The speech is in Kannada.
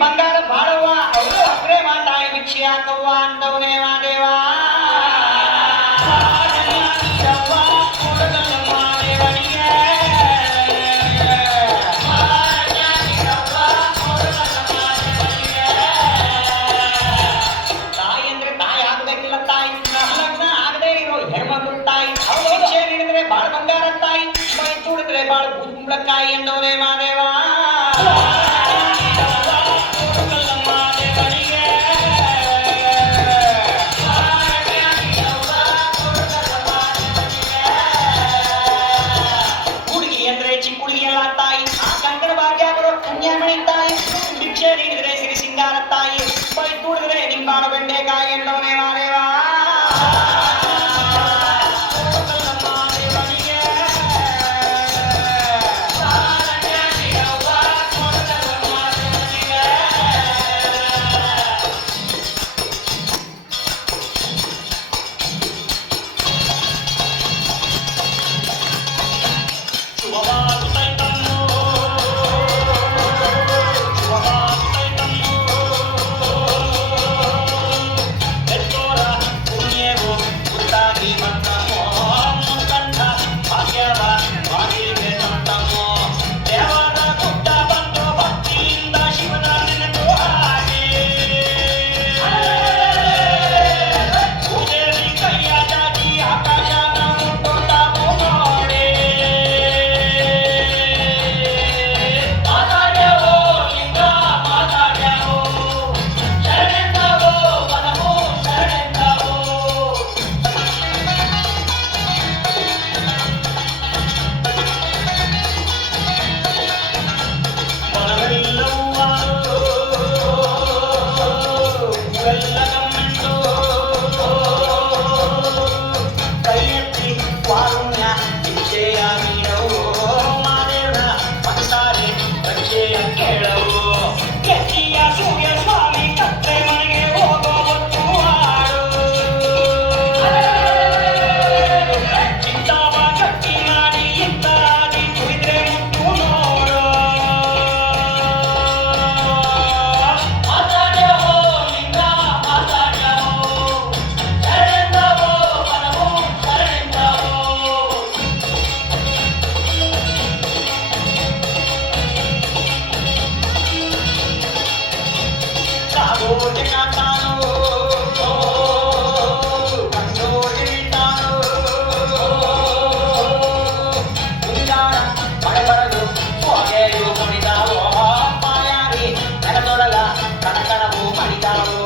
ಬಂಗಾರ ಬಾಳವ್ವ ಅವರು ಅಕ್ರೆ ಮಾತಾಯಿ ಭಿಕ್ಷೆ ಹಾಕವ್ವ ಅಂತವನೇ ಮಾದೇವ ತಾಯಿ ಅಂದ್ರೆ ತಾಯಿ ಆಗ್ಬೇಕಿಲ್ಲ ತಾಯಿ ಲಗ್ನ ಆಗದೆ ಇರೋ ಹೆಣ್ಮಕ್ಳು ತಾಯಿ ಅವ್ರು ಭಿಕ್ಷೆ ನೀಡಿದ್ರೆ ಬಾಳ ಬಂಗಾರ ತಾಯಿ ಮೈ ತುಳಿದ್ರೆ ಬಾಳ ಕುಂಬಳಕಾಯಿ ಎಂದವನೇ ಮಾದೇವ ಭಿಕ್ಷೆ ನೀಡಿದ್ರೆ ಸಿರಿ ಸಿಂಗಾರ ತಾಯಿ ಬೈ ತುಳಿದ್ರೆ ನಿಂಬಾಳ ಬೆಂಡೆಕಾಯಿ ಎಂದವನೇ ಮಾದೇವ ಕಣಕಣವು ಮಣಿದಾವು